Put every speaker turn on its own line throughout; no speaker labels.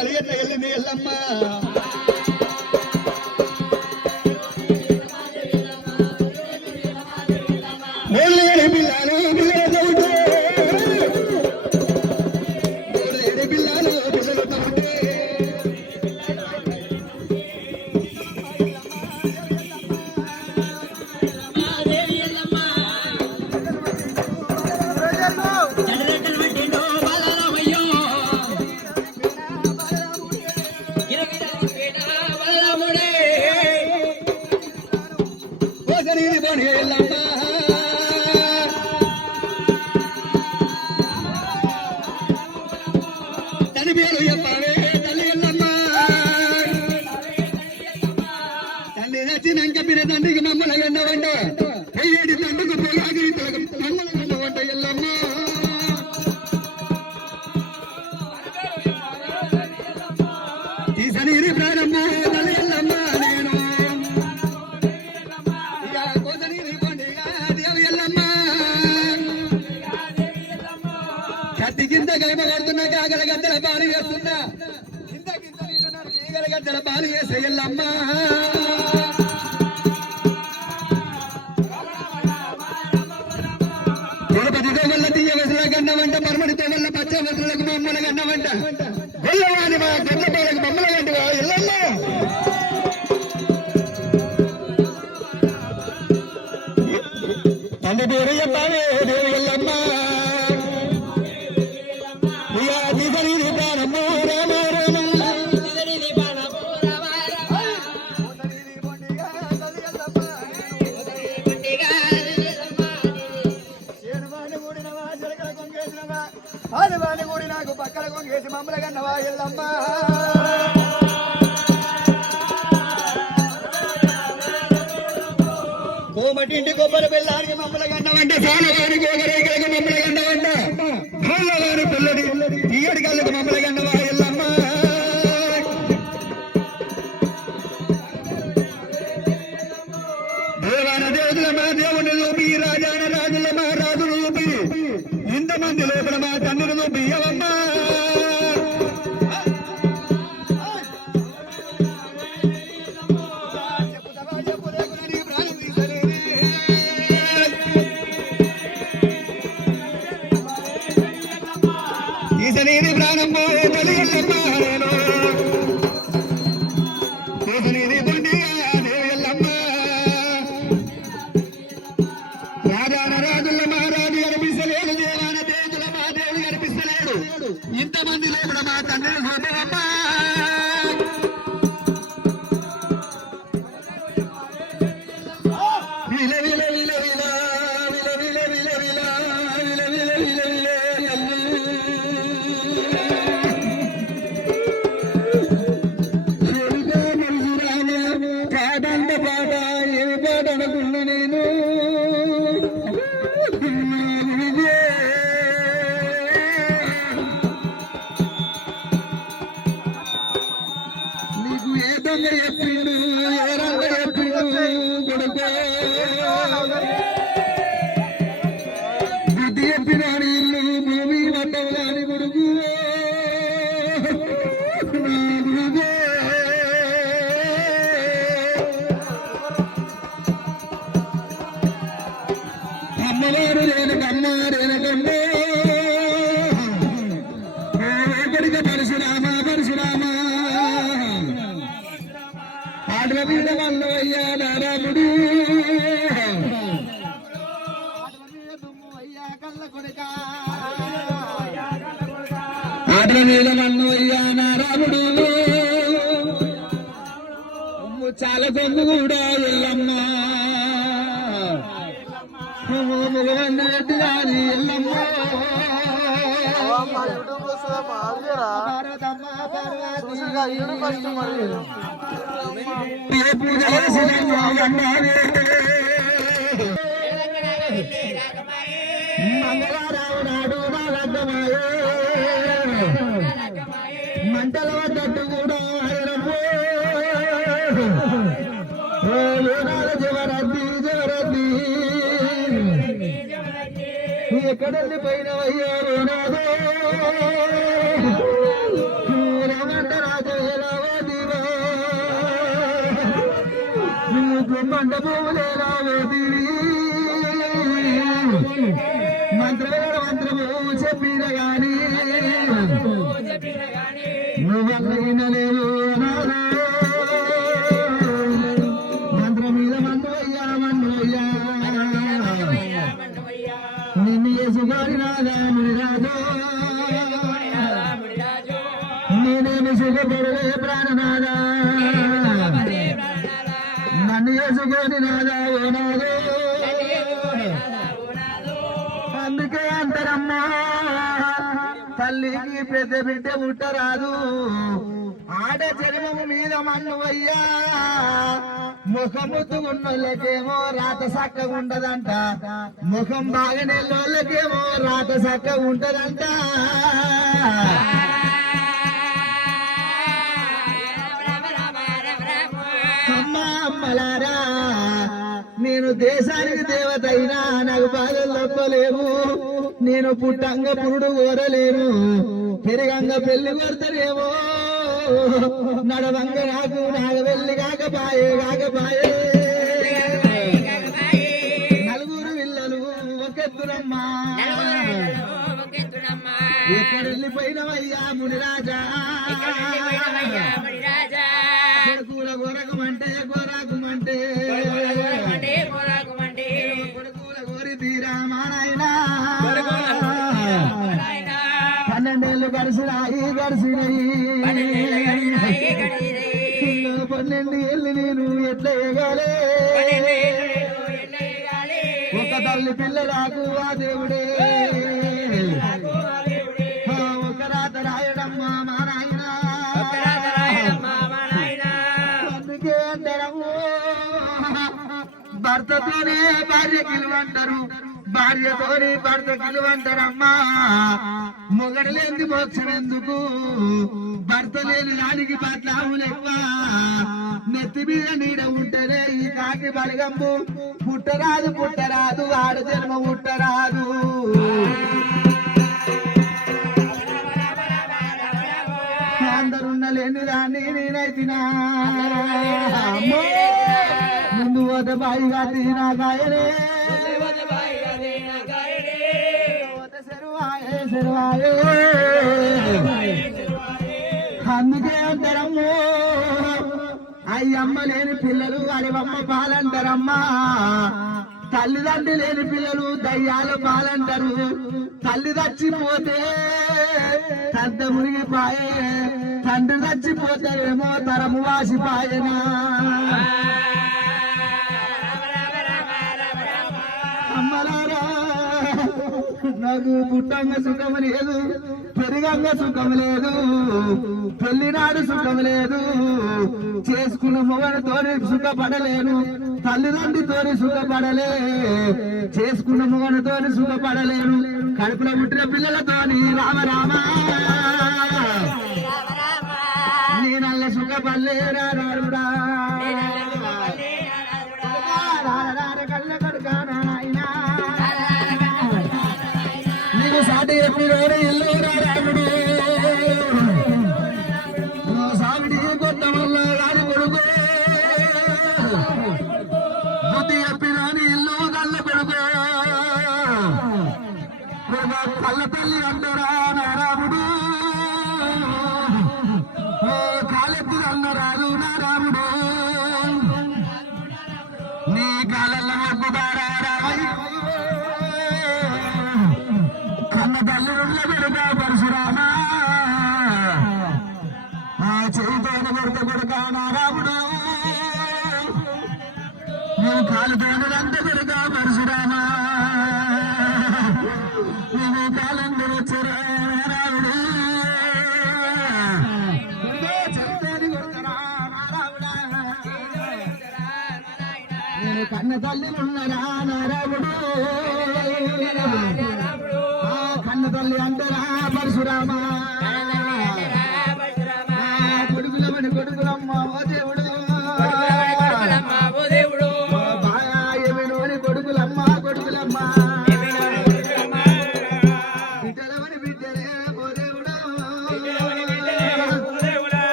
అలిగట్ల వెళ్ళింది ఎల్లమ్మ. ನಿಮ್ಮನಿಗೆ ಅನ್ನ ಬಂಟ ಬೆಲ್ಲವ ನಿಮ್ಮ ದೊಡ್ಡದೊಳಗೆ ಮಮ್ಮಲ ಗಂಟುವ ಎಲ್ಲೆಲ್ಲ ತಂದೆ ದೇವಯ್ಯ ತಾವೇ ದೇವಿಯಲ್ಲಮ್ಮ కోమటి ఇంటి కొబ్బరి బెల్లానికి మమ్మల గండం అంటే సానగారికి ఒకరికి మమ్మల
కన్నా దిశ నీది ప్రాణం బలి నారాముడు ఆటల మీద వల్లయ్యా నారాముడు చాలా కొమ్ము కూడా ఎల్లమ్మ. ముగవన్న రెడ్డి గారి ఎల్లమ్మ. పూజ చేసిన అమ్మావే. మంగళవారం నాడు మంటల వద్దట్టు కూడా జవరద్ది జవరద్ది నీకు మంట పువ్వులేలావో దివి మంత్రవేద మంత్రము చెప్పిన గాని నువ్వైనలేవు మంత్రం అందుకే అంటారమ్మా తల్లికి పెద్ద బిడ్డ పుట్టరాదు. ఆడ చర్మము మీద మన్నువయ్యా ముఖముద్దు ఉన్నోళ్ళకేమో రాత సక్కగా ఉండదంట. ముఖం బాగానేళ్ళోళ్ళకేమో రాత సక్కగా ఉంటదంట నేను దేశానికి దేవత అయినా నాకు బాధలు తప్పలేవు నేను పుట్టంగ పురుడు కోరలేను. పెరిగంగ పెళ్ళి కొడతలేమో నడవంగ నాకు నాకు వెళ్ళి కాకపాయే కాకపాయే నలుగురు పిల్లలు ఒకెత్తురమ్మా. ఎక్కడ వెళ్ళిపోయినవయ్యా మునిరాజా? కొడుకుల గొరకమంటే పన్నెండేళ్ళు గడిచినాయి పన్నెండు ఏళ్ళు నేను ఎట్లా ఎగాలే ఒక తల్లి పిల్లలకు ఆ దేవుడే ఒక రాత రాయడమ్మా మా నాయన అందుకే అందరము భర్తతోనే భార్య కిలువంటారు భార్యతోనే భర్త కిలువంటారమ్మా మొగడు లేని మోక్షం ఎందుకు భర్త లేని దానికి బట్లాములు నెత్తి మీద నీడ ఉంటేనే ఈ కాకి బలగంపు పుట్టరాదు పుట్టరాదు వాడు జన్మ పుట్టరాదు. అందరున్న లేని రాని నేనైతినా ముందు పోతే బాయిగా తినా గాయనే. అందుకే అంటారమ్మో అయ్యమ్మ లేని పిల్లలు అరివమ్మ పాలంటారమ్మా తల్లిదండ్రి లేని పిల్లలు దయ్యాలు పాలంటారు తల్లి చచ్చిపోతే తండ్రి మునిగిపాయే. తండ్రి చచ్చిపోతే ఏమో తరము వాసిపాయనా అమ్మలారా నాకు పుట్టంగా సుఖం లేదు పెరిగంగ సుఖం లేదు పెళ్ళినాడు సుఖం లేదు చేసుకున్న మొగనితోని సుఖపడలేను తల్లిదండ్రితోని సుఖపడలే చేసుకున్న మొగనితోని సుఖపడలేను కడుపులో పుట్టిన పిల్లలతోని రామ రామ. నేనల్ల సుఖపడలేరా రారుడా కళ్ళపల్లి అంటారా నారాముడు కాలెత్తి అన్న రాదు నారాముడు నీ కాలల్లో మొక్కుతారా రామయ్య. కన్న తల్లి ఉండ్ల పెడతా పరశురామా. ఆ చెవితోన పెడత పెడతా నారాముడు నేను కాలుతాను అంత పెడతా పరశురామా. కొడతరా నా రాముడా. నేను కన్న తల్లి ఉన్నరా నారాముడు ఆ కన్న తల్లి అంటరా పరశురామా. కొడుకులమని కొడుకులమ్మ. ఓ దేవుడు.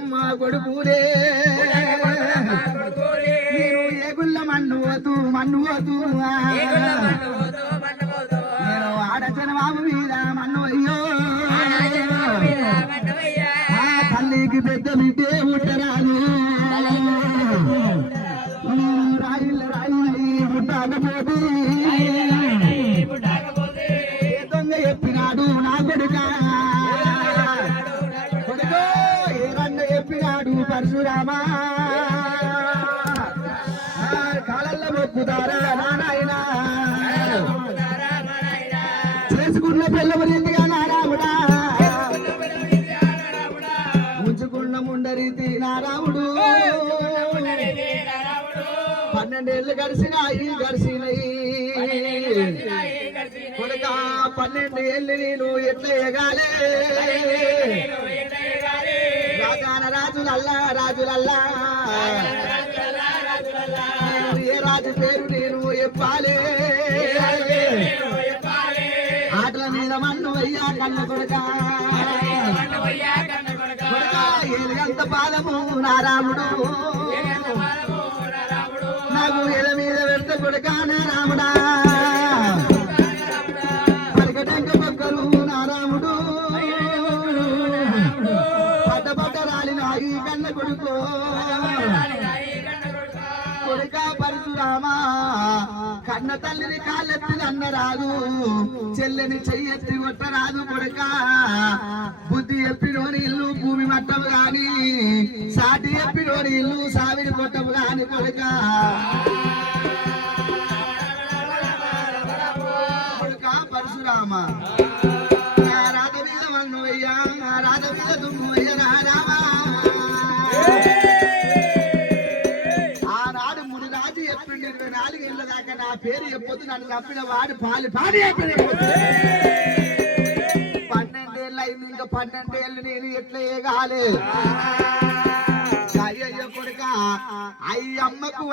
కొడుకులమ్మ కొడుకులే నేను గుల్ల మన్ను వద్దు మన్ను వద్దు నేను ఆడచిన మాము మీద మన్ను అయ్యో తల్లికి పెద్ద బిడ్డే ముట్టరాదు మొక్కుతారా నాయనా చేసుకున్న పిల్లవరిందిగా నారాముడా. ఉంచుకున్న ముండరీతి నారాముడు. పన్నెండేళ్ళు గడిచినాయి గడిచినాయి. కొడుక పన్నెండు ఏళ్ళు నేను ఎట్లా ఎగాలే? రాజాన రాజులల్లా రాజులల్లా. రాజు పేరు నేను చెప్పాలే ఆటల మీద మన్ను అయ్యా కన్న కొడుక. ఎంత ఏలిగంత పాదము నారాముడు నాకు ఎల మీద పెడత కొడుక నారాముడా కన్న తల్లిని కాళ్ళెత్తి అన్నరాదు చెల్లెని చెయ్యెత్తి కొట్టరాదు కొడక. బుద్ధి ఎప్పినోని ఇల్లు భూమి మట్టము గాని సాటి ఎప్పినోని ఇల్లు సావిడి కొట్టము గాని కొడక. కొడుక పరశురామ. తప్పిన వాడు పాలు చెప్పిన పన్నెండేళ్ళు అయింది ఇంకా పన్నెండేళ్ళు నేను ఎట్లా ఏగాలి అయ్యయ్య కొడుక అయ్యమ్మకు